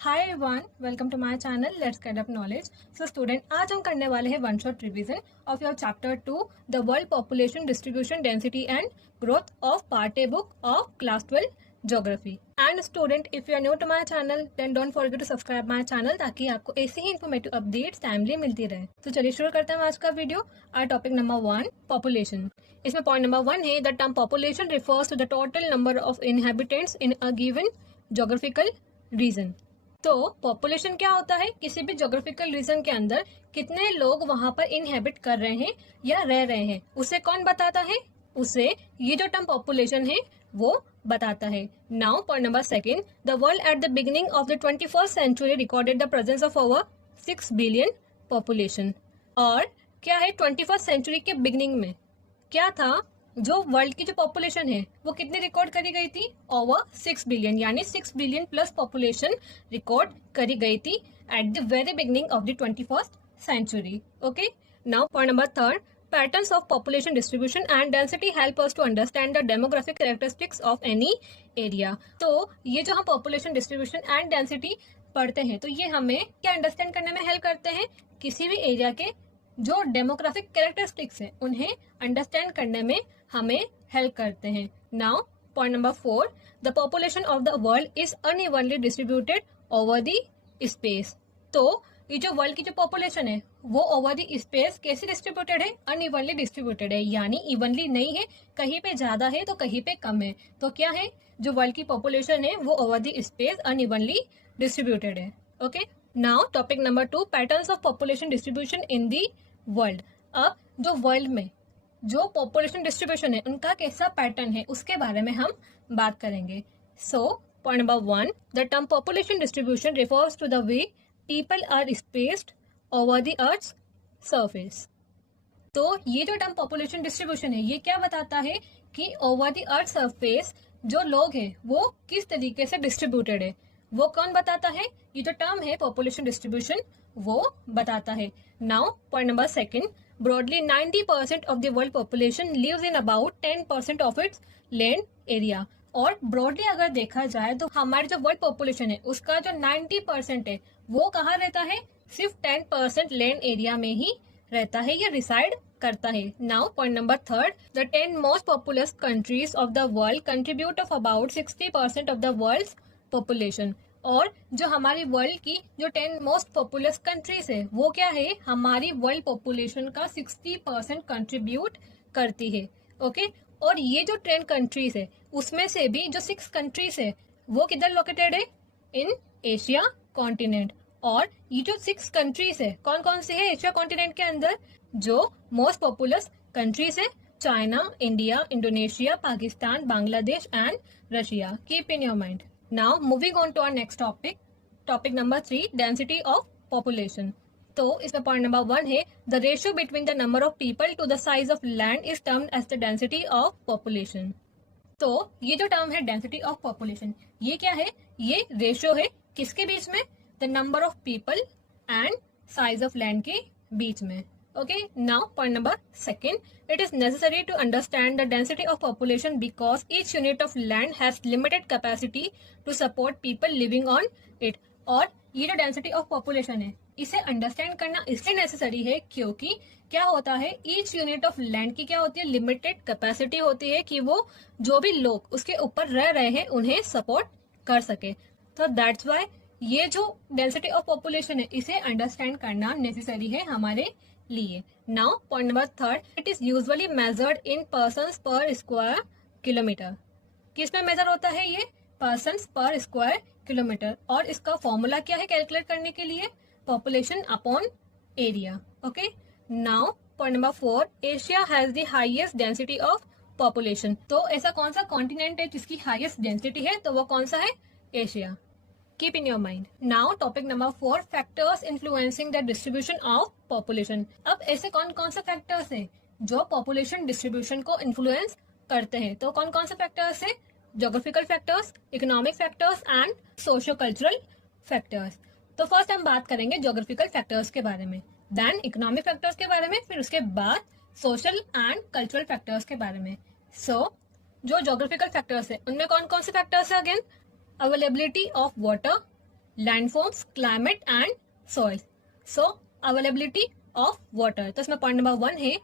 Hi everyone, welcome to my channel let's get up knowledge. So student, आज हम करने वाले हैं one shot revision of your chapter 2 the world population distribution density and growth of part A book of class 12 geography. And student, if you are new to my channel then don't forget to subscribe my channel ताकि आपको ऐसी ही informative updates timely मिलती रहे। तो चलिए शुरू करते हैं आज का video. Our topic number 1, population. इसमें पॉइंट नंबर 1 है the term population refers to the total number of inhabitants in a given geographical region. तो पॉपुलेशन क्या होता है? किसी भी ज्योग्राफिकल रीजन के अंदर कितने लोग वहां पर इनहेबिट कर रहे हैं या रह रहे हैं, उसे कौन बताता है? उसे ये जो टर्म पॉपुलेशन है वो बताता है। Now point number 2, the world at the beginning of the 21st century recorded the presence of over 6 billion population. और क्या है 21st सेंचुरी के बिगिनिंग में क्या था? जो वर्ल्ड की जो पॉपुलेशन है वो कितनी रिकॉर्ड करी गई थी? ओवर 6 बिलियन, यानी 6 बिलियन प्लस पॉपुलेशन रिकॉर्ड करी गई थी at the very beginning of the 21st century. Okay, now point number 3, patterns of population distribution and density help us to understand the demographic characteristics of any area. तो ये जो हम population distribution and density पढ़ते हैं तो ये हमें क्या अंडरस्टैंड करने में हेल्प करते हैं? किसी भी एरिया के जो डेमोग्राफिक कैरेक्टरिस्टिक्स है उन्हें अंडरस्टैंड करने में हमें हेल्प करते हैं। Now point number 4, the population of the world is unevenly distributed over the space. तो ये जो वर्ल्ड की जो पॉपुलेशन है वो ओवर द स्पेस कैसे डिस्ट्रीब्यूटेड है? अनइवनली डिस्ट्रीब्यूटेड है, यानी इवनली नहीं है, कहीं पे ज्यादा है तो कहीं पे कम है। तो क्या है, जो वर्ल्ड की पॉपुलेशन है वो over the space unevenly distributed है। Okay, now topic number 2, patterns of population distribution in the world. अब जो वर्ल्ड में जो पॉपुलेशन डिस्ट्रीब्यूशन है उनका कैसा पैटर्न है उसके बारे में हम बात करेंगे। So point number 1, the term population distribution refers to the way people are spaced over the earth surface. तो ये जो टर्म पॉपुलेशन डिस्ट्रीब्यूशन है ये क्या बताता है कि ओवर द अर्थ सरफेस जो लोग हैं वो किस तरीके से डिस्ट्रीब्यूटेड है, वो कौन बताता है? ये जो टर्म है पॉपुलेशन डिस्ट्रीब्यूशन वो बताता है। Now point number 2, broadly 90% of the world population lives in about 10% of its land area। और ब्रॉडली अगर देखा जाए तो हमारी जो वर्ल्ड पॉपुलेशन है उसका जो 90% है वो कहाँ रहता है? सिर्फ 10% लैंड एरिया में ही रहता है, ये रिसाइड करता है। Now point number 3, the 10 most populous countries of the world contribute of about 60% of the world population. और जो हमारी वर्ल्ड की जो 10 मोस्ट पॉपुलस कंट्रीज है वो क्या है? हमारी वर्ल्ड पॉपुलेशन का 60% कंट्रीब्यूट करती है। ओके, और ये जो 10 कंट्रीज है उसमें से भी जो 6 कंट्रीज है वो किधर लोकेटेड है? In Asia continent. और ये जो 6 कंट्रीज है कौन कौन से है एशिया कॉन्टिनेंट के अंदर? जो मोस्ट पॉपुलस कंट्रीज है, China, India, Indonesia, Pakistan, Bangladesh and Russia. Keep in your mind. Now moving on to our next topic, topic number 3, density of population। तो इसमें पॉइंट नंबर 1 है the ratio between the number of people to the size of land is termed as the density of population। तो ये जो term है density of population ये क्या है? ये रेशियो है किसके बीच में? The number of people and size of land के बीच में। Okay, now point number 2, it is necessary to understand the density of population because each unit of land has limited capacity to support people living on it। और ये जो density of population है इसे understand करना इसलिए necessary है क्योंकि क्या होता है, ईच यूनिट ऑफ लैंड की क्या होती है? लिमिटेड कैपेसिटी होती है कि वो जो भी लोग उसके ऊपर रह रहे हैं उन्हें सपोर्ट कर सके। तो दैट्स वाई ये जो डेंसिटी ऑफ पॉपुलेशन है इसे अंडरस्टैंड करना नेसेसरी है हमारे लिए। Now point number 3, it is usually measured in persons पर स्क्वायर किलोमीटर। किस में मेजर होता है ये? पर्सन्स पर स्क्वायर किलोमीटर। और इसका फॉर्मूला क्या है कैलकुलेट करने के लिए? Population upon area. Okay, now point number 4, Asia has the highest density of population. तो ऐसा कौन सा कॉन्टिनेंट है जिसकी हाईएस्ट डेंसिटी है? तो वो कौन सा है? Asia. Keep in your mind. Now topic number 4, factors influencing the distribution of population। अब ऐसे कौन कौन से फैक्टर्स हैं जो पॉपुलेशन डिस्ट्रीब्यूशन को इन्फ्लुएंस करते हैं? तो कौन कौन से फैक्टर्स है? Geographical factors, economic factors and socio cultural factors. तो फर्स्ट हम बात करेंगे ज्योग्राफिकल फैक्टर्स के बारे में, देन इकोनॉमिक फैक्टर्स के बारे में, फिर उसके बाद सोशल एंड कल्चरल फैक्टर्स के बारे में। सो जो ज्योग्राफिकल फैक्टर्स है उनमें कौन कौन से फैक्टर्स है? Again, availability of water, landforms, climate and soil. So availability of water, तो इसमें पॉइंट नंबर 1 है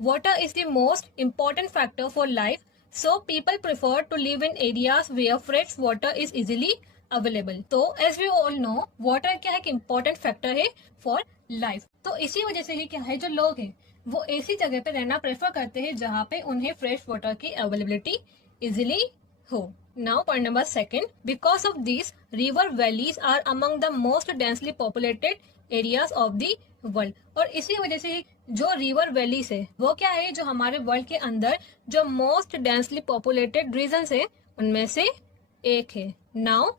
water is the most important factor for life, so people prefer to live in areas where fresh water is easily available. तो as we all know water क्या है कि important factor है for life. तो इसी वजह से ही क्या है जो लोग हैं वो ऐसी जगह पे रहना प्रेफर करते हैं जहाँ पे उन्हें फ्रेश वाटर की अवेलेबिलिटी इजिली हो। Now point number 2, because of this river valleys are among the most densely populated areas of the world. और इसी वजह से ही जो रिवर वैलीज है वो क्या है जो हमारे वर्ल्ड के अंदर जो मोस्ट डेंसली पॉपुलेटेड रीजन है उनमें से एक है। नाउ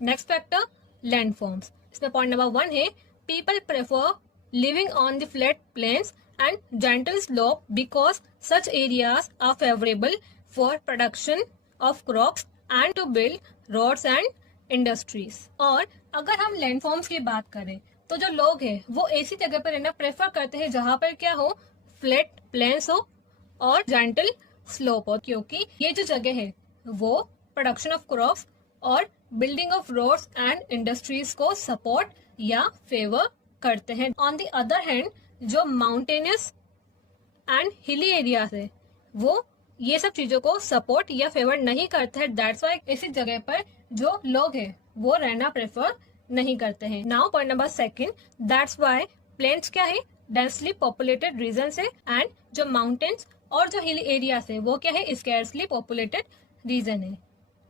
नेक्स्ट फैक्टर लैंडफॉर्म्स, इसमें पॉइंट नंबर 1 है people prefer living on the flat plains and gentle slope because such areas are favorable for production of crops and to build roads and industries। और अगर हम landforms की बात करें तो जो लोग हैं वो ऐसी जगह पर रहना प्रेफर करते हैं जहाँ पर क्या हो फ्लैट प्लेन्स हो और जेंटल स्लोप हो, क्योंकि ये जो जगह है वो प्रोडक्शन ऑफ क्रॉप्स और building of roads and industries को सपोर्ट या फेवर करते हैं। ऑन द अदर हैंड जो माउंटेनियस एंड हिली एरियाज है वो ये सब चीजों को सपोर्ट या फेवर नहीं करते हैं। दैट्स वाई ऐसी जगह पर जो लोग हैं वो रहना प्रेफर नहीं करते हैं। Now point number 2, that's why plains क्या है डेंसली पॉपुलेटेड रीजन है एंड जो माउंटेन्स और जो हिली एरियाज है वो क्या है स्कैर्सली पॉपुलेटेड रीजन है।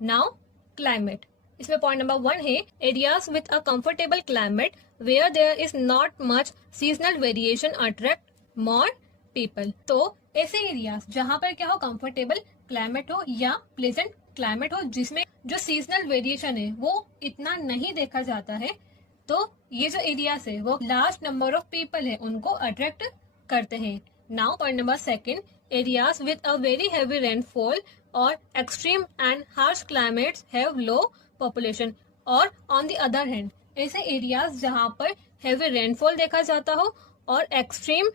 नाउ क्लाइमेट, इसमें पॉइंट नंबर 1 है areas with a comfortable climate where there is not much seasonal variation attract more people. तो ऐसे एरियाज जहाँ पर क्या हो कंफर्टेबल क्लाइमेट हो या प्लेजेंट क्लाइमेट हो जिसमें जो सीजनल वेरिएशन है वो इतना नहीं देखा जाता है, तो ये जो एरियाज है वो लार्ज नंबर ऑफ पीपल है उनको अट्रैक्ट करते हैं। Now point number 2, areas with a very heavy rainfall और extreme and harsh climates have low population. और ऑन द अदर हैंड ऐसे एरियाज जहाँ पर हैवी रेनफॉल देखा जाता हो और एक्सट्रीम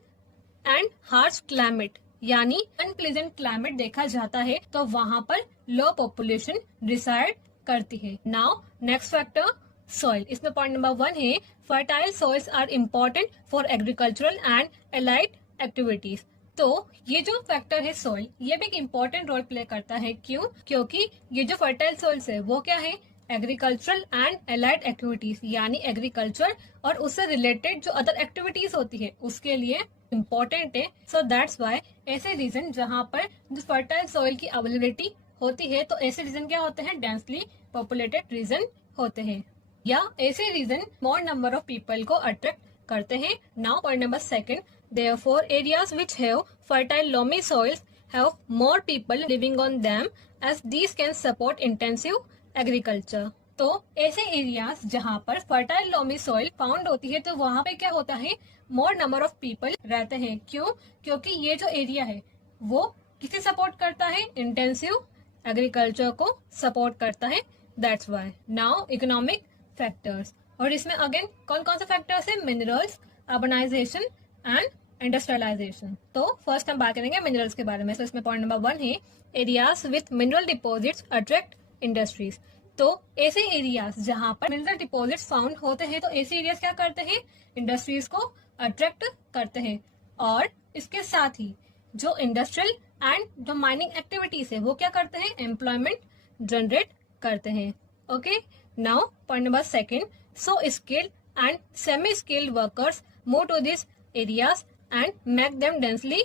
एंड हार्श क्लाइमेट यानी अनप्लेजेंट क्लाइमेट देखा जाता है तो वहां पर लो पॉपुलेशन रिसाइड करती है। नाउ नेक्स्ट फैक्टर सॉइल, इसमें पॉइंट नंबर 1 है fertile soils are important for agricultural and allied activities. तो ये जो फैक्टर है सॉइल ये भी एक इम्पोर्टेंट रोल प्ले करता है। क्यों? क्योंकि ये जो फर्टाइल सॉइल्स है वो क्या है एग्रीकल्चरल एंड एलाइड एक्टिविटीज यानी एग्रीकल्चर और उससे रिलेटेड जो अदर एक्टिविटीज होती है उसके लिए इम्पोर्टेंट है। सो दैट्स वाई ऐसे रीजन जहाँ पर जो फर्टाइल सॉइल की अवेलेबिलिटी होती है तो ऐसे रीजन क्या होते हैं डेंसली पॉपुलेटेड रीजन होते हैं या ऐसे region small number of people को अट्रैक्ट करते हैं। Now point number 2, therefore areas which have fertile loamy soils have more people living on them as these can support intensive agriculture। तो ऐसे areas जहाँ पर फर्टाइल लोमी सॉइल फाउंड होती है तो वहाँ पे क्या होता है मोर नंबर ऑफ पीपल रहते हैं। क्यों? क्योंकि ये जो एरिया है वो किसे सपोर्ट करता है इंटेंसिव एग्रीकल्चर को सपोर्ट करता है। That's why. Now economic factors, और इसमें अगेन कौन कौन से फैक्टर्स है मिनरल्स, अर्बनाइजेशन एंड इंडस्ट्रियलाइजेशन। तो फर्स्ट हम बात करेंगे मिनरल्स के बारे में। तो इसमें पॉइंट नंबर 1 है areas with mineral deposits attract industries. तो ऐसे एरियाज जहाँ पर मिनरल डिपॉजिट्स फाउंड होते हैं तो ऐसे एरियाज क्या करते हैं इंडस्ट्रीज को अट्रैक्ट करते हैं। और इसके साथ ही जो इंडस्ट्रियल एंड जो माइनिंग एक्टिविटीज है वो क्या करते हैं एम्प्लॉयमेंट जनरेट करते हैं। Okay, now point number 2, so skilled and semi skilled workers move to this areas and make them densely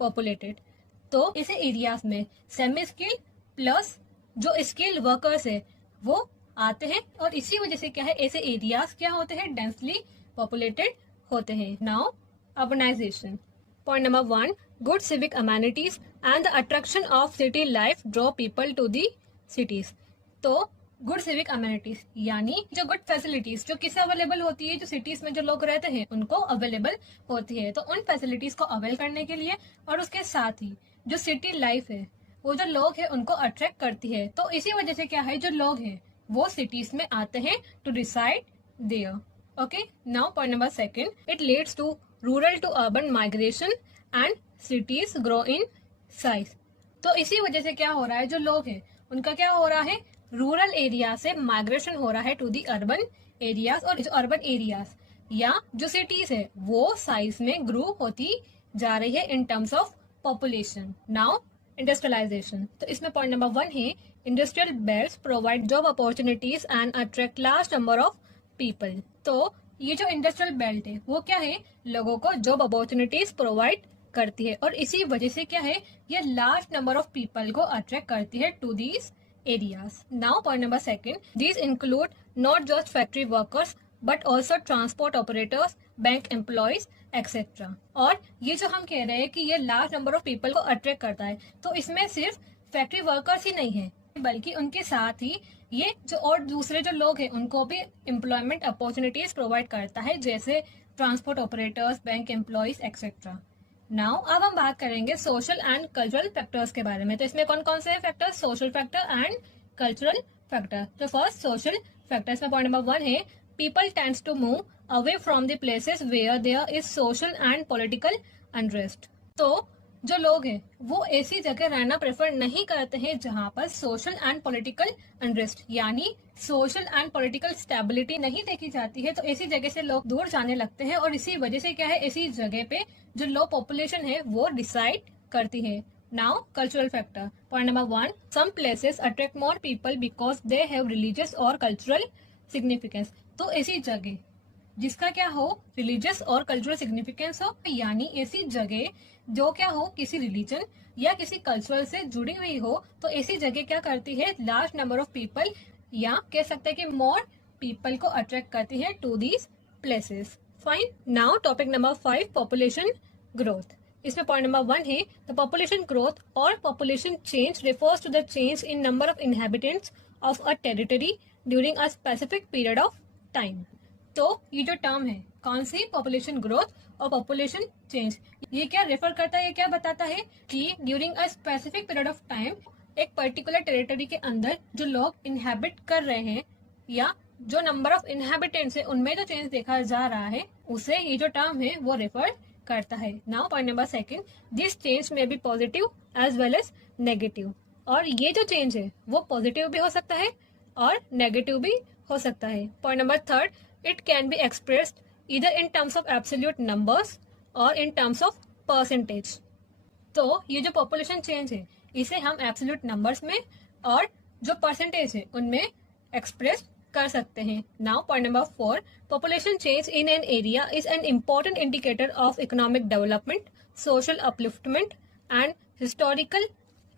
populated. तो इस एरियाज में सेमी स्किल्ड प्लस जो स्किल्ड वर्कर्स है वो आते हैं और इसी वजह से क्या है ऐसे एरियाज क्या होते हैं डेंसली पॉपुलेटेड होते हैं। Now urbanisation, point number 1, good civic amenities and the attraction of city life draw people to the cities. तो गुड सिविक अमेनिटीज यानी जो गुड फैसिलिटीज जो किसे अवेलेबल होती है जो सिटीज में जो लोग रहते हैं उनको अवेलेबल होती है, तो उन फैसिलिटीज को अवेल करने के लिए और उसके साथ ही जो सिटी लाइफ है वो जो लोग हैं उनको अट्रैक्ट करती है। तो इसी वजह से क्या है जो लोग हैं वो सिटीज में आते हैं to reside there. Okay, now point number 2, it leads to rural to urban migration and cities grow in size. तो इसी वजह से क्या हो रहा है जो लोग हैं उनका क्या हो रहा है रूरल एरिया से माइग्रेशन हो रहा है टू दी अर्बन एरियाज और अर्बन एरियाज या जो सिटीज है वो साइज में ग्रो होती जा रही है in terms of population. Now industrialisation, तो इसमें पॉइंट नंबर 1 है industrial belts provide job opportunities and attract large number of people. तो ये जो इंडस्ट्रियल बेल्ट है वो क्या है, लोगों को जॉब अपॉर्चुनिटीज प्रोवाइड करती है और इसी वजह से क्या है, ये लार्ज नंबर ऑफ पीपल को अट्रैक्ट करती है to these areas. Now point number 2, these include not just factory workers but also transport operators, bank employees etcetera. और ये जो हम कह रहे हैं कि ये लार्ज नंबर ऑफ पीपल को अट्रैक्ट करता है, तो इसमें सिर्फ फैक्ट्री वर्कर्स ही नहीं है बल्कि उनके साथ ही ये जो और दूसरे जो लोग हैं उनको भी एम्प्लॉयमेंट अपॉर्चुनिटीज प्रोवाइड करता है, जैसे transport operators, bank employees etcetera. Now अब हम बात करेंगे सोशल एंड कल्चरल फैक्टर्स के बारे में। तो इसमें कौन कौन से factors, social factor and cultural factor. तो फर्स्ट सोशल फैक्टर्स में पॉइंट नंबर 1 है people tends to move away from the places where there is social and political unrest. तो जो लोग हैं वो ऐसी जगह रहना प्रेफर नहीं करते हैं जहां पर सोशल एंड पॉलिटिकल अनरेस्ट यानी सोशल एंड पॉलिटिकल स्टेबिलिटी नहीं देखी जाती है, तो ऐसी जगह से लोग दूर जाने लगते हैं और इसी वजह से क्या है, ऐसी जगह पे जो लो पॉपुलेशन है वो डिसाइड करती है। Now cultural factor, point number 1, some places attract more people because they have religious और कल्चरल सिग्निफिकेंस। तो ऐसी जगह जिसका क्या हो, रिलीजियस और कल्चरल सिग्निफिकेंस हो, यानी ऐसी जगह जो क्या हो, किसी रिलीजन या किसी कल्चरल से जुड़ी हुई हो, तो ऐसी जगह क्या करती है, लार्ज नंबर ऑफ पीपल या कह सकते हैं कि मोर पीपल को अट्रैक्ट करती है to these places. Fine. Now topic number 5, population growth. इसमें पॉइंट नंबर 1 है द पॉपुलेशन ग्रोथ और population change refers to the change in number of inhabitants of a territory during a specific period of time. तो ये जो term है कौन सी, population growth और पॉपुलेशन चेंज, ये क्या रेफर करता है, ये क्या बताता है कि during a specific period of time एक पर्टिकुलर टेरिटरी के अंदर जो लोग इनहेबिट कर रहे हैं या जो नंबर ऑफ इनहेबिटेंट्स है उनमें जो चेंज देखा जा रहा है उसे ये जो टर्म है वो रेफर करता है। Now point number 2, this change may be positive as well as negative. और ये जो चेंज है वो पॉजिटिव भी हो सकता है और नेगेटिव भी हो सकता है। Point number 3, it can be expressed either in terms of absolute numbers or in terms of percentage। तो ये जो पॉपुलेशन चेंज है इसे हम एब्सोल्यूट नंबर्स में और जो परसेंटेज है उनमें एक्सप्रेस कर सकते हैं। Now point number 4, population change in an area is an important indicator of economic development, social upliftment and historical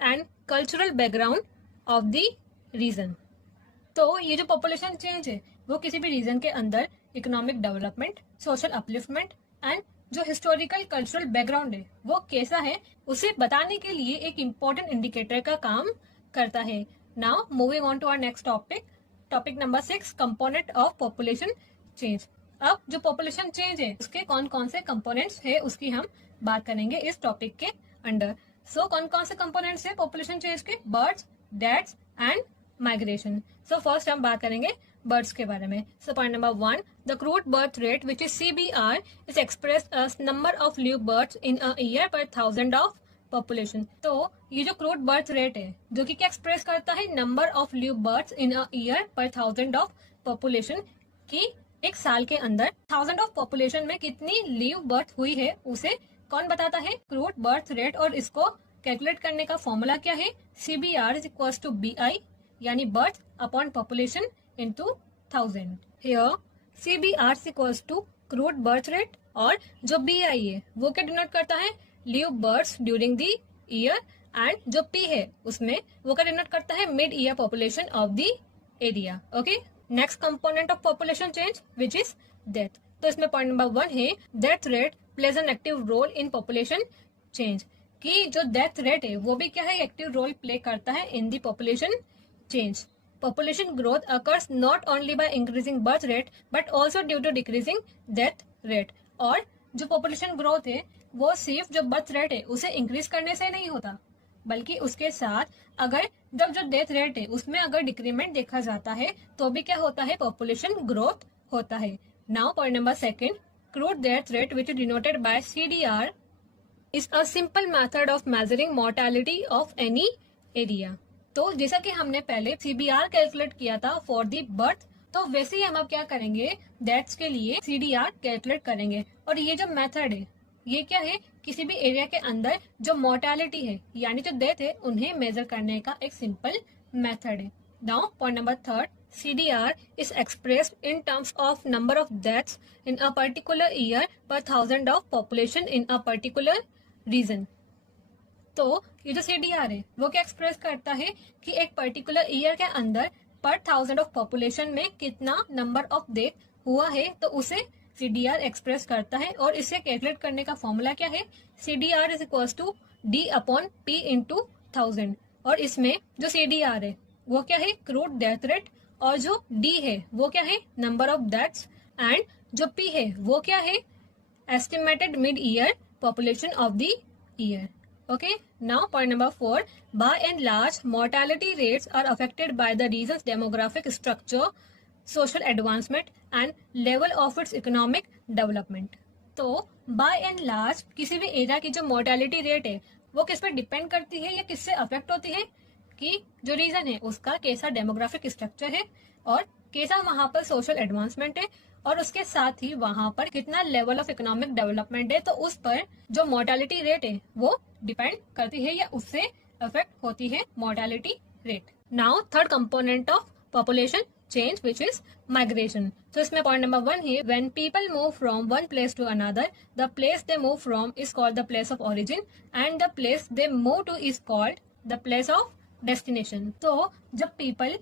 and cultural background of the region. तो ये जो पॉपुलेशन चेंज है वो किसी भी रीजन के अंदर economic development, social upliftment and जो हिस्टोरिकल कल्चरल बैकग्राउंड है वो कैसा है उसे बताने के लिए एक इम्पोर्टेंट इंडिकेटर का काम करता है। Now moving on to our next topic, topic number 6, component of population change. अब जो पॉपुलेशन चेंज है उसके कौन कौन से कंपोनेंट्स है उसकी हम बात करेंगे इस टॉपिक के अंडर। सो कौन कौन से कंपोनेंट्स है पॉपुलेशन चेंज के, births, deaths and migration. So first हम बात करेंगे बर्ड्स के बारे में। So point number 1, the crude birth rate which is CBR is expressed as number of live births in a year per 1000 of population. तो ये जो क्रूड बर्थ रेट है जो कि क्या एक्सप्रेस करता है, number of live births in a year per 1000 of population, की एक साल के अंदर 1000 ऑफ पॉपुलेशन में कितनी लिव बर्थ हुई है उसे कौन बताता है, क्रूड बर्थ रेट। और इसको कैलकुलेट करने का फॉर्मूला क्या है, CBR is equal to BI यानी birth upon population into 1000। Here CBR is equals to crude birth rate और जो BI है वो क्या डिनोट करता है, live births during the year and जो P है उसमें वो क्या डिनोट करता है, mid year population of the area. Okay, next component of population change which is death. तो इसमें पॉइंट नंबर 1 है death rate plays an active role in population change, कि जो डेथ रेट है वो भी क्या है, एक्टिव रोल प्ले करता है in the population change. Population growth occurs not only by increasing birth rate but also due to decreasing death rate। और जो population growth है वो सिर्फ जो birth rate है उसे increase करने से नहीं होता, बल्कि उसके साथ अगर जब जो death rate है उसमें अगर decrement देखा जाता है तो भी क्या होता है, population growth होता है। Now point number 2, crude death rate which is denoted by CDR is a simple method of measuring mortality of any area। तो जैसा कि हमने पहले CBR कैलकुलेट किया था फॉर दी बर्थ तो वैसे ही हम अब क्या करेंगे, डेथ्स के लिए CDR कैलकुलेट करेंगे। और ये जो मेथड है ये क्या है, किसी भी एरिया के अंदर जो मोर्टेलिटी है यानी जो डेथ है उन्हें मेजर करने का एक सिंपल मेथड है। Now point number 3, CDR is expressed in terms of number of deaths in a particular year per thousand of population in a particular region। तो ये जो CDR है वो क्या एक्सप्रेस करता है कि एक पर्टिकुलर ईयर के अंदर पर 1000 ऑफ पॉपुलेशन में कितना नंबर ऑफ डेथ हुआ है, तो उसे CDR एक्सप्रेस करता है। और इसे कैलकुलेट करने का फॉर्मूला क्या है, CDR is equals to D/P into 1000। और इसमें जो CDR है वो क्या है, क्रूड डेथ रेट, और जो D है वो क्या है, नंबर ऑफ डेथ्स, एंड जो P है वो क्या है, estimated mid year population of the year. Okay, now point number 4, by and large mortality rates are affected by the region's demographic structure, social advancement and level of its economic development। तो by and large किसी भी area की जो mortality rate है वो किस पर depend करती है या किससे अफेक्ट होती है, कि जो रीजन है उसका कैसा डेमोग्राफिक स्ट्रक्चर है और कैसा वहां पर सोशल एडवांसमेंट है, और उसके साथ ही वहां पर कितना लेवल ऑफ इकोनॉमिक डेवलपमेंट है, तो उस पर जो मोर्टेलिटी रेट है वो डिपेंड करती है या उससे अफेक्ट होती है mortality rate. Now third component of population change which is migration. तो इसमें पॉइंट नंबर 1 है, when people move from one place to another, the place they move from is called the place of origin and the place they move to is called the place of destination. तो जब people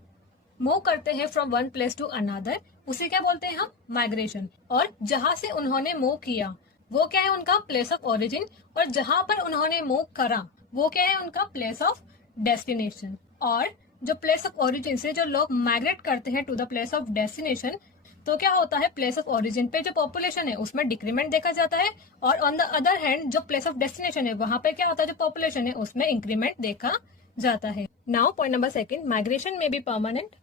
move करते हैं from one place to another, उसे क्या बोलते हैं हम, migration. और जहां से उन्होंने मूव किया वो क्या है, उनका प्लेस ऑफ ओरिजिन, और जहां पर उन्होंने मूव करा वो क्या है, उनका प्लेस ऑफ डेस्टिनेशन। और जो प्लेस ऑफ ओरिजिन से जो लोग माइग्रेट करते हैं to the place of destination, तो क्या होता है, प्लेस ऑफ ओरिजिन पे जो पॉपुलेशन है उसमें डिक्रीमेंट देखा जाता है, और ऑन द अदर हैंड जो प्लेस ऑफ डेस्टिनेशन है वहां पे क्या होता है, जो पॉपुलेशन है उसमें इंक्रीमेंट देखा जाता है। नाउ पॉइंट नंबर 2, माइग्रेशन में बी परमानेंट,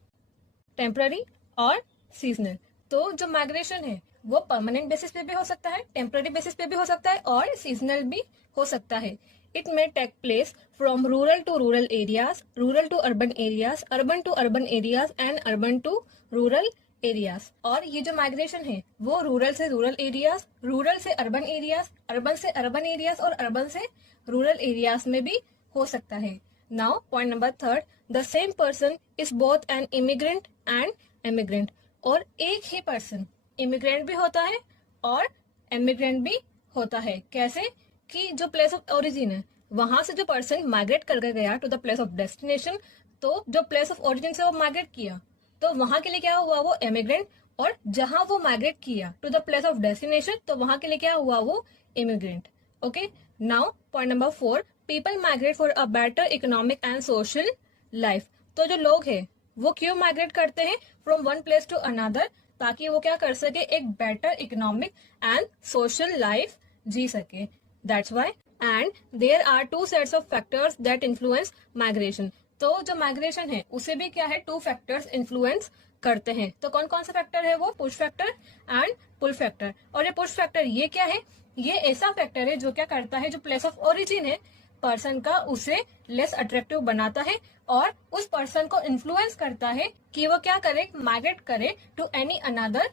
टेम्पररी और सीजनल। तो जो माइग्रेशन है वो परमानेंट बेसिस पे भी हो सकता है, टेम्पररी बेसिस पे भी हो सकता है, और सीजनल भी हो सकता है। It may take place from rural to rural areas, rural to urban areas, urban to urban areas and urban to rural areas. और ये जो माइग्रेशन है वो रूरल से रूरल एरियाज, रूरल से अर्बन एरियाज, अर्बन से अर्बन एरियाज और urban से रूरल एरियाज में भी हो सकता है। Now point number 3, the same person is both an immigrant and emigrant. और एक ही पर्सन इमिग्रेंट भी होता है और एमिग्रेंट भी होता है। कैसे, कि जो प्लेस ऑफ ओरिजिन है वहां से जो पर्सन माइग्रेट करके गया to the place of destination, तो जो प्लेस ऑफ ओरिजिन से वो माइग्रेट किया तो वहां के लिए क्या हुआ, वो इमिग्रेंट, और जहां वो माइग्रेट किया to the place of destination तो वहां के लिए क्या हुआ, वो immigrant. Okay, now point number 4, people migrate for a better economic and social life. तो जो लोग है वो क्यों माइग्रेट करते हैं from one place to another, ताकि वो क्या कर सके, एक better economic and social life जी सके। That's why and there are 2 sets of factors that influence migration. तो जो माइग्रेशन है उसे भी क्या है, 2 फैक्टर्स इन्फ्लुएंस करते हैं। तो कौन कौन सा फैक्टर है वो, push factor and pull factor. और ये पुश फैक्टर ये क्या है, ये ऐसा फैक्टर है जो क्या करता है, जो प्लेस ऑफ ओरिजिन है पर्सन का उसे लेस अट्रैक्टिव बनाता है और उस पर्सन को इन्फ्लुएंस करता है कि वो क्या करे, माइग्रेट करे टू एनी अनदर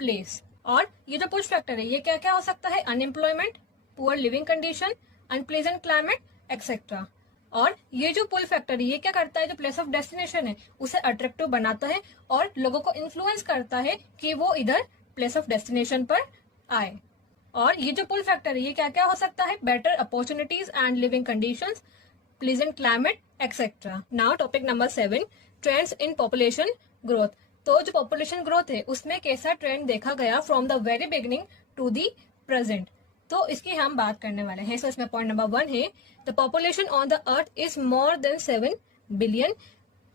प्लेस। और ये जो पुश फैक्टर है ये क्या क्या हो सकता है, unemployment, poor leaving condition, unpleasant climate etcetera. और ये जो पुल फैक्टर है ये क्या करता है, जो प्लेस ऑफ डेस्टिनेशन है उसे अट्रैक्टिव बनाता है और लोगों को इन्फ्लुएंस करता है कि वो इधर प्लेस ऑफ डेस्टिनेशन पर आए। और ये जो पुल फैक्टर है ये क्या क्या हो सकता है, better opportunities and living conditions, pleasant climate etcetera. Now topic number 7, trends in population growth. तो जो पॉपुलेशन ग्रोथ है उसमें कैसा ट्रेंड देखा गया from the very beginning to the present, तो इसकी हम बात करने वाले हैं। सो इसमें पॉइंट नंबर 1 है, the population on the earth is more than 7 billion,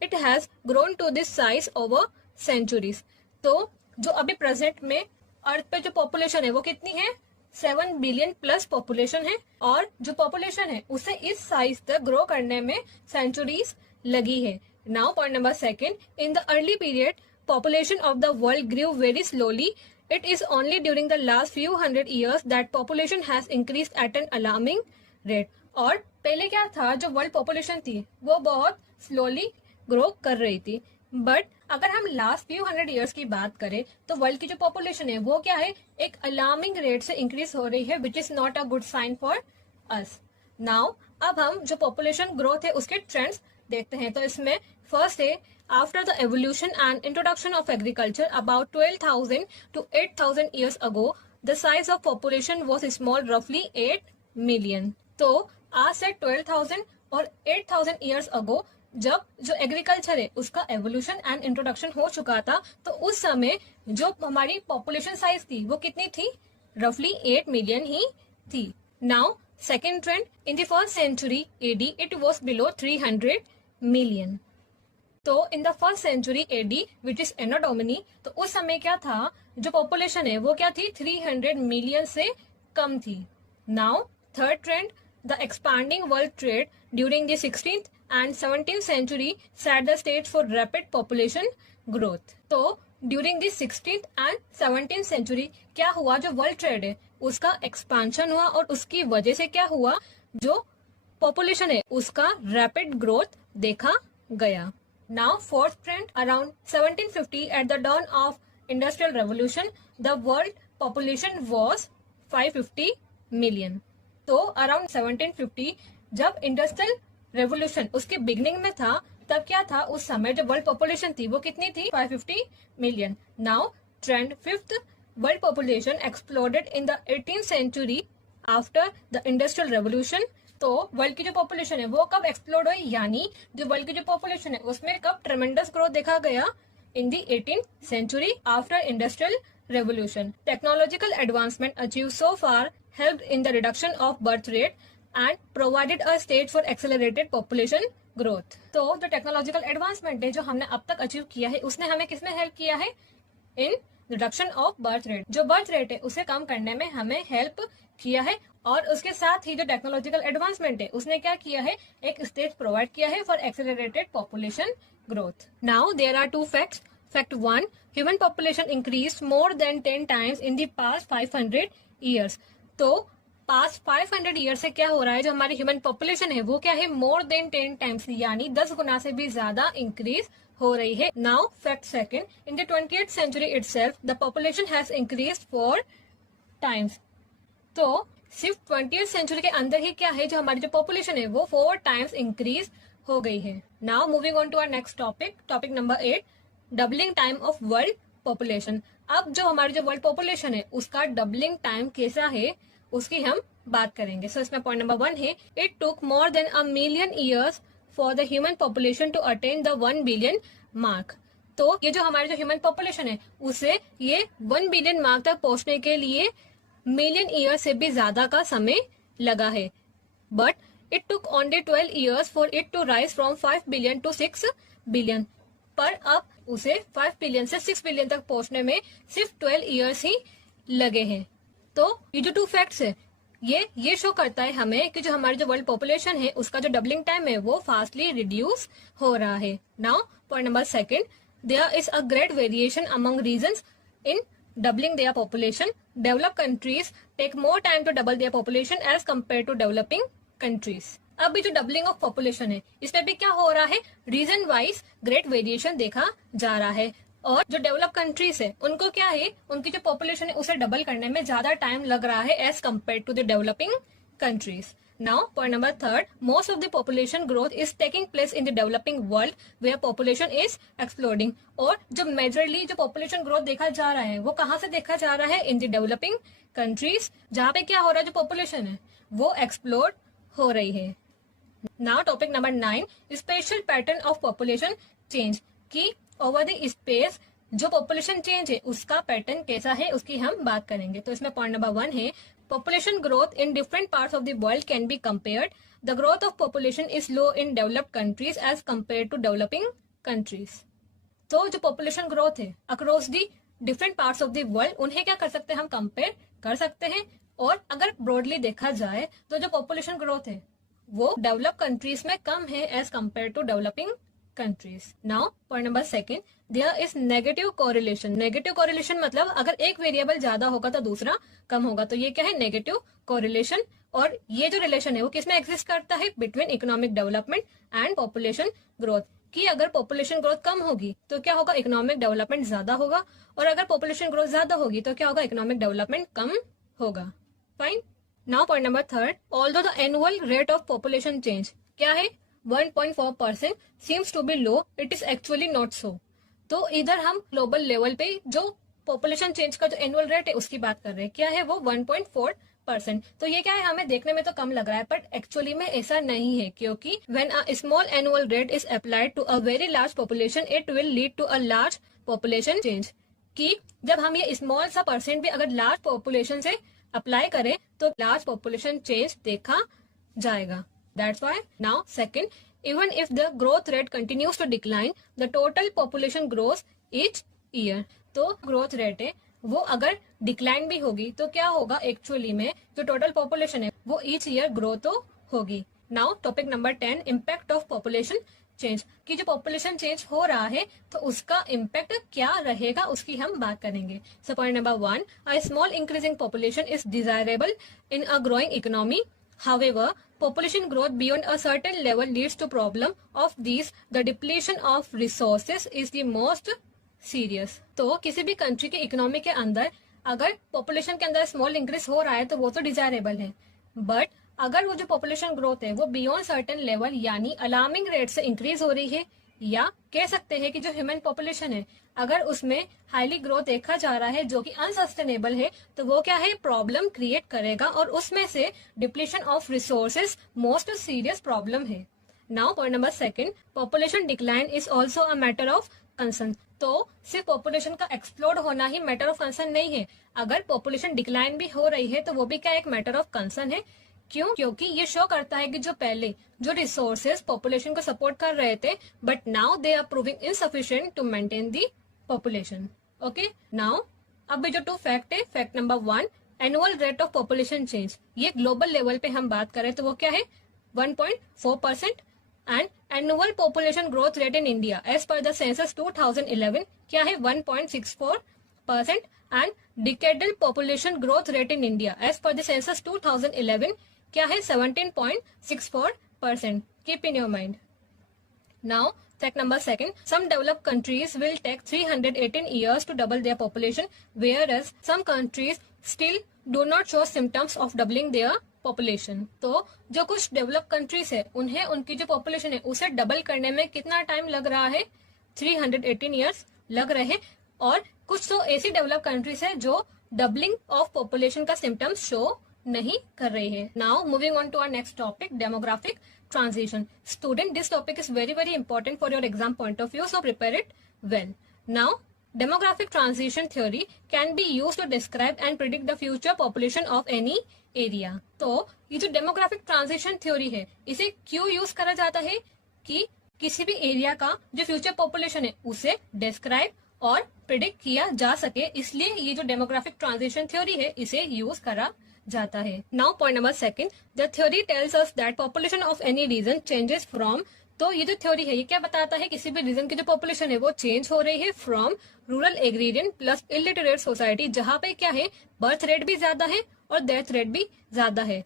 it has grown to this size over centuries. तो जो अभी प्रेजेंट में अर्थ पे जो पॉपुलेशन है वो कितनी है, 7 बिलियन प्लस पॉपुलेशन है, और जो पॉपुलेशन है उसे इस साइज तक ग्रो करने में सेंचुरीज लगी है। Now point number 2, in the early period population of the world grew very slowly, it is only during the last few hundred years that population has increased at an alarming rate. और पहले क्या था, जो world population थी वो बहुत slowly grow कर रही थी, बट अगर हम लास्ट फ्यू 100 ईयर्स की बात करें तो वर्ल्ड की जो पॉपुलेशन है वो क्या है, एक अलार्मिंग रेट से इंक्रीज हो रही है, which is not a good sign for us. Now अब हम जो पॉपुलेशन ग्रोथ है उसके ट्रेंड्स देखते हैं। तो इसमें फर्स्ट है, after the evolution and introduction of agriculture about 12,000 to 8,000 years ago, the size of population was small, roughly 8 million. तो आज से 12,000 और 8,000 years ago जब जो एग्रीकल्चर है उसका एवोल्यूशन एंड इंट्रोडक्शन हो चुका था, तो उस समय जो हमारी पॉपुलेशन साइज थी वो कितनी थी, रफली 8 मिलियन ही थी। Now second trend, in the first century AD it was below 300 million. तो in the first century AD which is anno domini, तो उस समय क्या था, जो पॉपुलेशन है वो क्या थी, 300 मिलियन से कम थी। Now third trend, the expanding world trade during the 16th and 17th century set the stage for rapid population growth। तो during the 16th and 17th century क्या हुआ, जो वर्ल्ड ट्रेड है उसका एक्सपांशन हुआ और उसकी वजह से क्या हुआ, जो पॉपुलेशन है उसका रैपिड ग्रोथ देखा गया। Now fourth trend, around 1750 at the dawn of industrial revolution the world population was 550 million. तो अराउंड 1750 जब इंडस्ट्रियल रेवोल्यूशन उसके बिगनिंग में था, तब क्या था, उस समय जो वर्ल्ड पॉपुलेशन थी वो कितनी थी, 550 million. Now trend fifth, world population exploded in the 18th century after the industrial revolution. तो वर्ल्ड की जो पॉपुलेशन है वो कब एक्सप्लोड हुई, यानी जो वर्ल्ड की जो पॉपुलेशन है उसमें कब ट्रेमेंडस ग्रोथ देखा गया, in the 18th century after industrial revolution. Technological advancement achieve so far helped in the reduction of birth rate and provided a stage for accelerated population growth. तो जो टेक्नोलॉजिकल एडवांसमेंट है जो हमने अब तक अचीव किया है उसने हमें किसमें हेल्प किया है, in reduction of birth rate. जो बर्थ रेट है उसे कम करने में हमें हेल्प किया है, और उसके साथ ही जो टेक्नोलॉजिकल एडवांसमेंट है उसने क्या किया है, एक स्टेज प्रोवाइड किया है for accelerated population growth. Now there are two facts. Fact 1, human population increase more than 10 times in the past 500 years. तो पास्ट 500 ईयर से क्या हो रहा है, जो हमारी ह्यूमन पॉपुलेशन है वो क्या है, मोर देन 10 टाइम्स, यानी 10 गुना से भी ज्यादा इंक्रीज हो रही है। Now fact second, in the 20th century itself the population has increased 4 times. तो सिर्फ 20th सेंचुरी के अंदर ही क्या है, जो हमारी जो पॉपुलेशन है वो 4 टाइम्स इंक्रीज हो गई है। Now moving on to our next topic, topic number 8, doubling time of world population. अब जो हमारी जो वर्ल्ड पॉपुलेशन है उसका डबलिंग टाइम कैसा है उसकी हम बात करेंगे। सो इसमें पॉइंट नंबर 1 है, it took more than a million years for the human population to attain the 1 billion mark. तो ये जो हमारी जो ह्यूमन पॉपुलेशन है उसे ये 1 बिलियन मार्क तक पहुंचने के लिए मिलियन ईयर से भी ज्यादा का समय लगा है। But it took only 12 years for it to rise from 5 billion to 6 billion. पर अब उसे 5 बिलियन से 6 बिलियन तक पहुंचने में सिर्फ 12 ईयर्स ही लगे हैं। तो ये जो 2 फैक्ट्स है ये शो करता है हमें कि जो हमारी जो वर्ल्ड पॉपुलेशन है उसका जो डबलिंग टाइम है वो फास्टली रिड्यूस हो रहा है। Now point number second, there is a great variation among regions in doubling their population. Developed countries take more time to double their population as compared to developing countries. अभी जो doubling of population है इसमें भी क्या हो रहा है, region wise great variation देखा जा रहा है। और जो डेवलप कंट्रीज है उनको क्या है, उनकी जो पॉपुलेशन है उसे डबल करने में ज्यादा टाइम लग रहा है as compare to the developing countries. Now point number third, most of the population growth is taking place in the developing world where population is exploding. और जो मेजरली जो पॉपुलेशन ग्रोथ देखा जा रहा है वो कहाँ से देखा जा रहा है, इन द डेवलपिंग कंट्रीज, जहाँ पे क्या हो रहा है, जो पॉपुलेशन है वो एक्सप्लोड हो रही है। Now topic number 9, special pattern of population change, की ओवर द स्पेस जो पॉपुलेशन चेंज है उसका पैटर्न कैसा है उसकी हम बात करेंगे। तो इसमें पॉइंट नंबर 1 है, population growth in different parts of the world can be compared. The growth of population is low in developed countries as compared to developing countries. तो जो population growth है across the different parts of the world, उन्हें क्या कर सकते हैं, हम compare कर सकते हैं। और अगर broadly देखा जाए तो जो population growth है वो developed countries में कम है as compared to developing countries. Now point number 2, there is negative correlation. Negative correlation मतलब अगर एक वेरिएबल ज्यादा होगा तो दूसरा कम होगा, तो ये क्या है, नेगेटिव कोरिलेशन। और ये जो रिलेशन है वो किसमें एग्जिस्ट करता है, between economic development and population growth. कि अगर पॉपुलेशन ग्रोथ कम होगी तो क्या होगा, इकोनॉमिक डेवलपमेंट ज्यादा होगा, और अगर पॉपुलेशन ग्रोथ ज्यादा होगी तो क्या होगा, इकोनॉमिक डेवलपमेंट कम होगा। Fine. Now point number third, although the annual rate of population change क्या है 1.4% seems to be low, it is actually not so. तो इधर हम ग्लोबल लेवल पे जो पॉपुलेशन चेंज का जो एनुअल रेट है उसकी बात कर रहे हैं, क्या है वो 1.4%। तो ये क्या है, हमें देखने में तो कम लग रहा है, बट एक्चुअली में ऐसा नहीं है, क्योंकि when a small annual rate is applied to a very large population it will lead to a large population change. कि जब हम ये स्मॉल सा परसेंट भी अगर लार्ज पॉपुलेशन से अप्लाई करें तो लार्ज पॉपुलेशन चेंज देखा जाएगा। That's why now second, even if the growth rate continues to decline the total population growth each year. तो ग्रोथ रेट है वो अगर डिक्लाइन भी होगी तो क्या होगा, एक्चुअली में जो टोटल पॉपुलेशन है वो ईच ईयर ग्रो तो होगी। Now topic number 10, impact of population change. कि जो पॉपुलेशन चेंज हो रहा है तो उसका इम्पैक्ट क्या रहेगा उसकी हम बात करेंगे। So point number 1, a small increasing population is desirable in a growing economy. However, population growth beyond a certain level leads to problem of these. The depletion of resources is the most serious. तो किसी भी country के economy के अंदर अगर population के अंदर small increase हो रहा है तो वो तो डिजायरेबल है, बट अगर वो जो पॉपुलेशन ग्रोथ है वो बियॉन्ड सर्टेन लेवल यानी अलार्मिंग रेट से इंक्रीज हो रही है, या कह सकते हैं कि जो ह्यूमन पॉपुलेशन है अगर उसमें हाईली ग्रोथ देखा जा रहा है जो कि अनसस्टेनेबल है, तो वो क्या है, प्रॉब्लम क्रिएट करेगा, और उसमें से depletion of resources most serious problem है। Now point number 2, population decline is also a matter of concern. तो सिर्फ पॉपुलेशन का एक्सप्लोड होना ही मैटर ऑफ कंसर्न नहीं है, अगर पॉपुलेशन डिक्लाइन भी हो रही है तो वो भी क्या एक मैटर ऑफ कंसर्न है। क्यों? क्योंकि ये शो करता है कि जो पहले जो रिसोर्सेज पॉपुलेशन को सपोर्ट कर रहे थे but now they are proving insufficient to maintain the population. Okay, now अब जो 2 फैक्ट है, fact number 1, annual rate of population change, ये ग्लोबल लेवल पे हम बात करें तो वो क्या है 1.4%। And annual population growth rate in India as per the census 2011 क्या है 1.64%। And decadal population growth rate in India as per the census 2011 क्या है 17.64%। Keep in your mind. Now fact number 2, some developed countries will take 318 years to double their population, whereas some countries still do not show symptoms of doubling their population. तो जो कुछ develop countries है उन्हें उनकी जो population है उसे double करने में कितना टाइम लग रहा है, 318 ईयर्स लग रहे हैं, और कुछ तो ऐसी डेवलप कंट्रीज है जो डबलिंग ऑफ पॉपुलेशन का सिम्टम्स शो नहीं कर रही है। Now moving on to our next topic, demographic transition. Student, this topic is very important for your exam point of view, so prepare it well. Now, demographic transition theory can be used to describe and predict the future population of any area. तो ये जो demographic transition theory है इसे क्यों use करा जाता है कि किसी भी एरिया का जो फ्यूचर पॉपुलेशन है उसे डिस्क्राइब और प्रिडिक्ट किया जा सके, इसलिए ये जो डेमोग्राफिक ट्रांजिशन थ्योरी है इसे यूज करा जाता है। Now point number 2, the theory tells us that population of any region changes from. तो ये जो थ्योरी है ये क्या बताता है, किसी भी रीजन की जो पॉपुलेशन है वो चेंज हो रही है from rural agrarian plus illiterate society, जहाँ पे क्या है बर्थ रेट भी ज्यादा है और डेथ रेट भी ज्यादा है।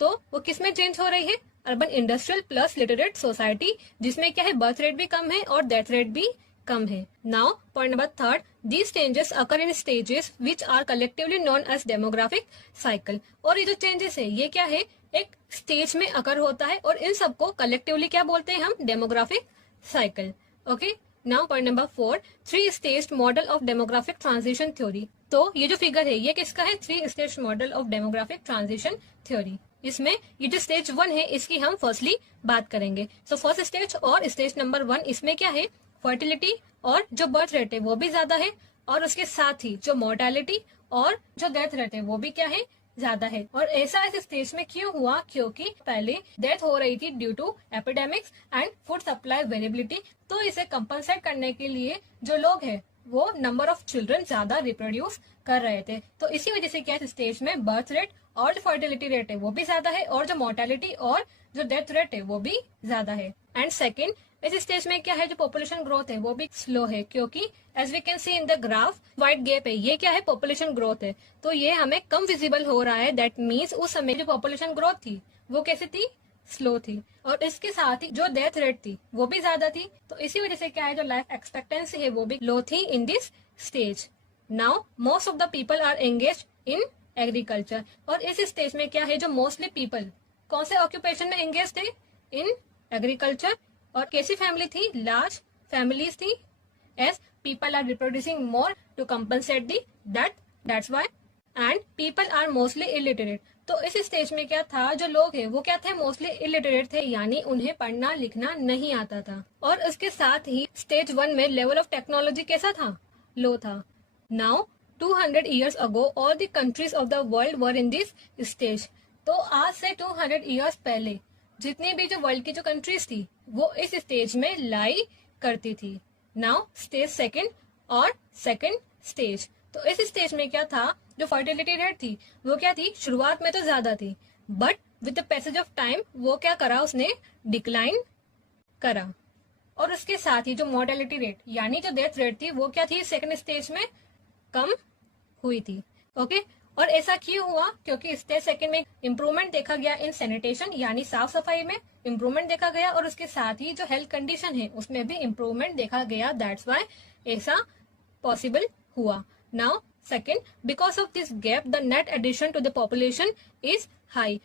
तो वो किस में चेंज हो रही है, urban industrial plus literate society, जिसमें क्या है बर्थ रेट भी कम है और डेथ रेट भी कम है। Now point number 3, these changes occur in stages which are collectively known as demographic cycle। और ये जो चेंजेस है ये क्या है, एक स्टेज में अकर होता है और इन सबको कलेक्टिवली क्या बोलते हैं हम, demographic cycle. Okay, now point number 4, 3 stage model of demographic transition theory. तो ये जो फिगर है ये किसका है, 3 stage model of demographic transition theory. इसमें ये जो स्टेज 1 है इसकी हम फर्स्टली बात करेंगे। सो फर्स्ट स्टेज और स्टेज नंबर 1 इसमें क्या है, फर्टिलिटी और जो बर्थ रेट है वो भी ज्यादा है, और उसके साथ ही जो मोर्टेलिटी और जो डेथ रेट है वो भी क्या है, ज्यादा है। और ऐसा इस स्टेज में क्यों हुआ, क्योंकि पहले डेथ हो रही थी due to epidemics and food supply variability. तो इसे कंपनसेट करने के लिए जो लोग हैं वो नंबर ऑफ चिल्ड्रन ज्यादा रिप्रोड्यूस कर रहे थे। तो इसी वजह से क्या इस स्टेज में बर्थ रेट और जो फर्टिलिटी रेट है वो भी ज्यादा है, और जो मोर्टेलिटी और जो डेथ रेट है वो भी ज्यादा है। एंड सेकेंड, इस स्टेज में क्या है, जो पॉपुलेशन ग्रोथ है वो भी स्लो है, क्योंकि as we can see in the graph white gap है, ये क्या है पॉपुलेशन ग्रोथ है, तो ये हमें कम विजिबल हो रहा है। दैट मीन्स उस समय जो पॉपुलेशन ग्रोथ थी वो कैसी थी, स्लो थी, और इसके साथ ही जो डेथ रेट थी वो भी ज्यादा थी। तो इसी वजह से क्या है, जो लाइफ एक्सपेक्टेंसी है वो भी लो थी in this stage. Now most of the people are engage in agriculture, और इस स्टेज में क्या है, जो मोस्टली पीपल कौन से ऑक्यूपेशन में एंगेज थे, इन एग्रीकल्चर। और कैसी फैमिली थी, लार्ज फैमिलीज थी, as people are reproducing more to compensate the that's why, and people are mostly illiterate. तो इस स्टेज में क्या था, जो लोग हैं वो क्या थे, मोस्टली इलिटरेट थे, यानी उन्हें पढ़ना लिखना नहीं आता था। और उसके साथ ही स्टेज 1 में लेवल ऑफ टेक्नोलॉजी कैसा था, लो था। Now 200 years ago all the countries of the world were in this stage। तो आज से 200 years पहले जितनी भी जो वर्ल्ड की जो कंट्रीज थी वो इस स्टेज में लाई करती थी। नाउ स्टेज 2 और सेकंड स्टेज। तो इस स्टेज में क्या था, जो फर्टिलिटी रेट थी वो क्या थी, शुरुआत में तो ज्यादा थी, but with the passage of time वो क्या करा, उसने डिक्लाइन करा। और उसके साथ ही जो मोर्टेलिटी रेट यानी जो डेथ रेट थी वो क्या थी, सेकंड स्टेज में कम हुई थी। ओके, और ऐसा क्यों हुआ, क्योंकि स्टेज 2 में इंप्रूवमेंट देखा गया इन सैनिटेशन यानी साफ सफाई में इंप्रूवमेंट देखा गया, और उसके साथ ही जो हेल्थ कंडीशन है उसमें भी इंप्रूवमेंट देखा गया। दैट्स व्हाई ऐसा पॉसिबल हुआ। Now second, because of this gap the net addition to the population is high.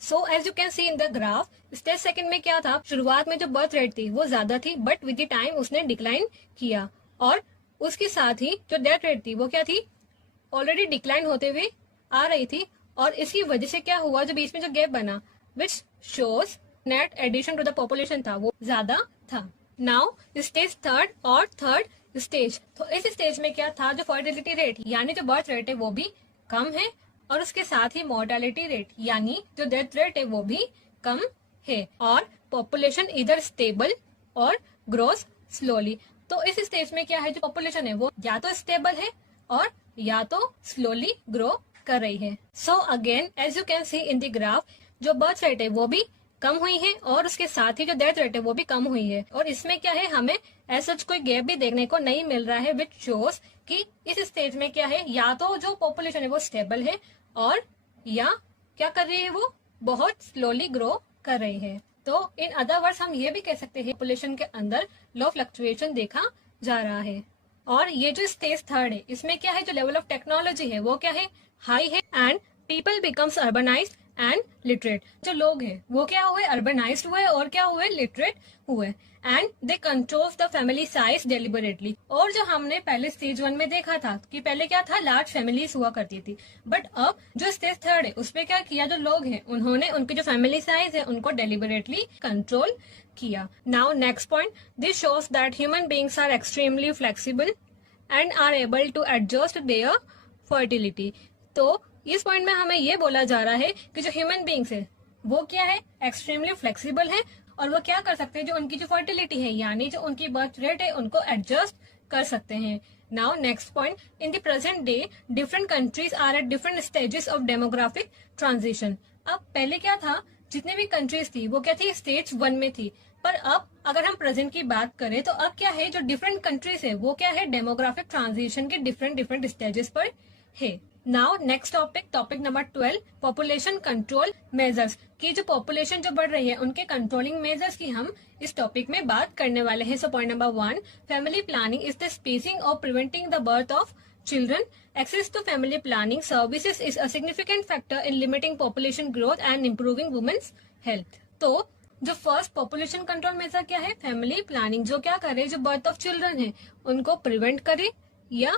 So as you can see in the graph, stage 2 में क्या था, शुरुआत में जो बर्थ रेट थी वो ज्यादा थी, बट विद द टाइम उसने डिक्लाइन किया। और उसके साथ ही जो डेथ रेट थी वो क्या थी, ऑलरेडी डिक्लाइन होते हुए आ रही थी। और इसकी वजह से क्या हुआ, जो बीच में जो गैप बना, which shows net addition to the population था वो ज्यादा था। नाउ स्टेज 3 और थर्ड स्टेज। तो इस स्टेज में क्या था, जो फर्टिलिटी रेट यानी जो बर्थ रेट है वो भी कम है, और उसके साथ ही मोर्टेलिटी रेट यानी जो डेथ रेट है वो भी कम है, और पॉपुलेशन इधर स्टेबल और ग्रोस स्लोली। तो इस स्टेज में क्या है, जो पॉपुलेशन है वो या तो स्टेबल है और या तो स्लोली ग्रो कर रही है। So again as you can see in the graph, जो बर्थ रेट है वो भी कम हुई है, और उसके साथ ही जो डेथ रेट है वो भी कम हुई है। और इसमें क्या है, हमें ऐसा कोई गैप भी देखने को नहीं मिल रहा है, विच शोज कि इस स्टेज में क्या है, या तो जो पॉपुलेशन है वो स्टेबल है, और या क्या कर रही है, वो बहुत स्लोली ग्रो कर रही है। तो इन अदर वर्ड्स हम ये भी कह सकते हैं पॉपुलेशन के अंदर लो फ्लक्चुएशन देखा जा रहा है। और ये जो स्टेज 3 है इसमें क्या है, जो लेवल ऑफ टेक्नोलॉजी है वो क्या है, हाई है, and people becomes urbanised and literate. जो लोग हैं वो क्या हुए, अर्बनाइज्ड हुए, और क्या हुए, लिटरेट हुए, and they control the family size deliberately. और जो हमने पहले स्टेज 1 में देखा था कि पहले क्या था, लार्ज फैमिलीज हुआ करती थी, बट अब जो स्टेज 3 है उसमें क्या किया, जो लोग हैं उन्होंने उनकी जो फैमिली साइज है उनको डेलिबरेटली कंट्रोल किया। Now next point, this shows that human beings are extremely flexible and are able to adjust their fertility. तो इस पॉइंट में हमें ये बोला जा रहा है कि जो ह्यूमन बीइंग्स है वो क्या है, एक्सट्रीमली फ्लेक्सिबल है, और वो क्या कर सकते हैं, जो उनकी जो फर्टिलिटी है यानी जो उनकी बर्थ रेट है उनको एडजस्ट कर सकते हैं। Now next point, in the present day different countries are at different stages of demographic transition. अब पहले क्या था, जितनी भी कंट्रीज थी वो क्या थी, स्टेज 1 में थी, पर अब अगर हम प्रेजेंट की बात करें तो अब क्या है, जो डिफरेंट कंट्रीज है वो क्या है, डेमोग्राफिक ट्रांजिशन के डिफरेंट स्टेजेस पर है। Now next topic number 12, population control measures. की जो पॉपुलेशन जो बढ़ रही है उनके कंट्रोलिंग मेजर्स की हम इस टॉपिक में बात करने वाले हैं। So point number 1, family planning is the spacing और preventing the birth of children. Access to family planning services is a significant factor in limiting population growth and improving women's health. तो जो first population control measure क्या है, family planning, जो क्या करे, जो birth of children है उनको प्रिवेंट करे या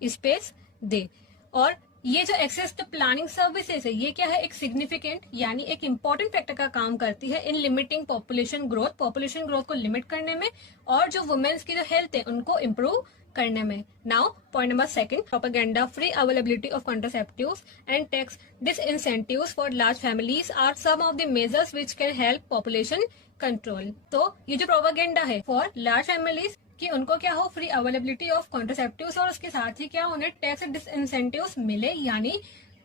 स्पेस दे। और ये जो एक्सेस टू प्लानिंग सर्विसेज है ये क्या है, एक सिग्निफिकेंट यानी एक इम्पोर्टेंट फैक्टर का काम करती है इन लिमिटिंग पॉपुलेशन ग्रोथ को लिमिट करने में, और जो वुमेन्स की जो हेल्थ है उनको इम्प्रूव करने में। Now point number 2, propaganda, free availability of contraceptives and tax disincentives for large families are some of the measures which can help population control. तो ये जो प्रोपेगेंडा है फॉर लार्ज फैमिलीज कि उनको क्या हो, फ्री अवेलेबिलिटी ऑफ कॉन्ट्रासेप्टिव्स, और उसके साथ ही क्या उन्हें टैक्स डिसइंसेंटिव्स मिले यानी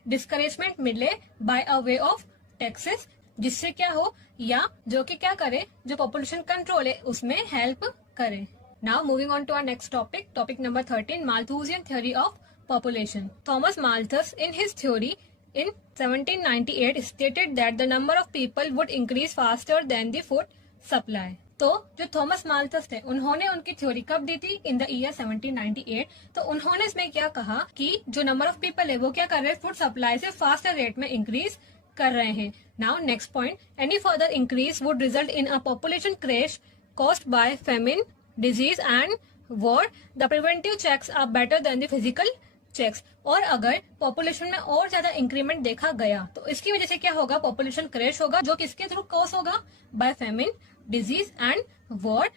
डिस्करेजमेंट मिले by a way of taxes, जिससे क्या हो, या जो कि क्या करे, जो पॉपुलेशन कंट्रोल है उसमें हेल्प करे। Now moving on to our next topic number 13, Malthusian theory of population. Thomas Malthus in his theory in 1798 stated that the number of people would increase faster than the food supply. तो जो Thomas Malthus थे उन्होंने उनकी theory कब दी थी? In the year 1798. तो उन्होंने इसमें क्या कहा कि जो नंबर ऑफ पीपल है वो क्या कर रहे हैं? फूड सप्लाई से फास्टर रेट में इंक्रीज कर रहे हैं. Now next point, any further increase would result in a population crash caused by famine, disease and war. The preventive checks are better than the physical checks. और अगर population में और ज्यादा increment देखा गया तो इसकी वजह से क्या होगा? पॉपुलेशन क्रैश होगा, जो किसके थ्रू कॉज होगा? By famine, disease and war.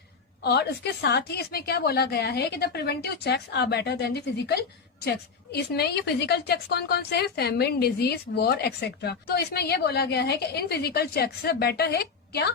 और उसके साथ ही इसमें क्या बोला गया है कि the preventive checks are better than the physical checks. इसमें ये फिजिकल चेक्स कौन कौन से हैं? Famine, disease, war etcetera. तो इसमें ये बोला गया है कि इन फिजिकल चेक्स से बेटर है क्या?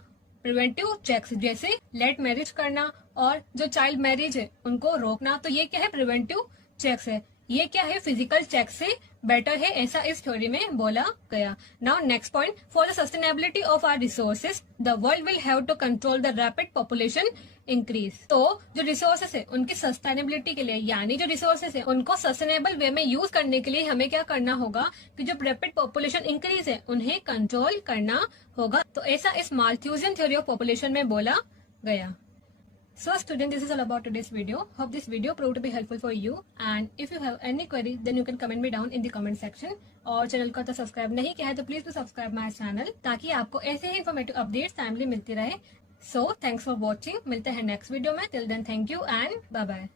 प्रिवेंटिव चेक्स, जैसे लेट मैरिज करना और जो चाइल्ड मैरिज है उनको रोकना. तो ये क्या है? प्रिवेंटिव चेक्स है. ये क्या है? फिजिकल चेक से बेटर है, ऐसा इस थ्योरी में बोला गया. Now next point, for the sustainability of our resources the world will have to control the rapid population increase. तो जो रिसोर्सेज है उनकी सस्टेनेबिलिटी के लिए, यानी जो रिसोर्सेज है उनको सस्टेनेबल वे में यूज करने के लिए हमें क्या करना होगा? कि जो रैपिड पॉपुलेशन इंक्रीज है उन्हें कंट्रोल करना होगा. तो ऐसा इस माल्थुसियन थ्योरी ऑफ पॉपुलेशन में बोला गया. So student, this is all about today's video. Hope this video proved to be helpful for you, and if you have any query then you can comment me down in the comment section. और channel को तो subscribe नहीं किया है तो please to subscribe my channel, ताकि आपको ऐसे ही इन्फॉर्मेटिव अपडेट्स टाइमली मिलती रहे. So thanks for watching. मिलते हैं नेक्स्ट वीडियो में. Till then thank you and bye bye.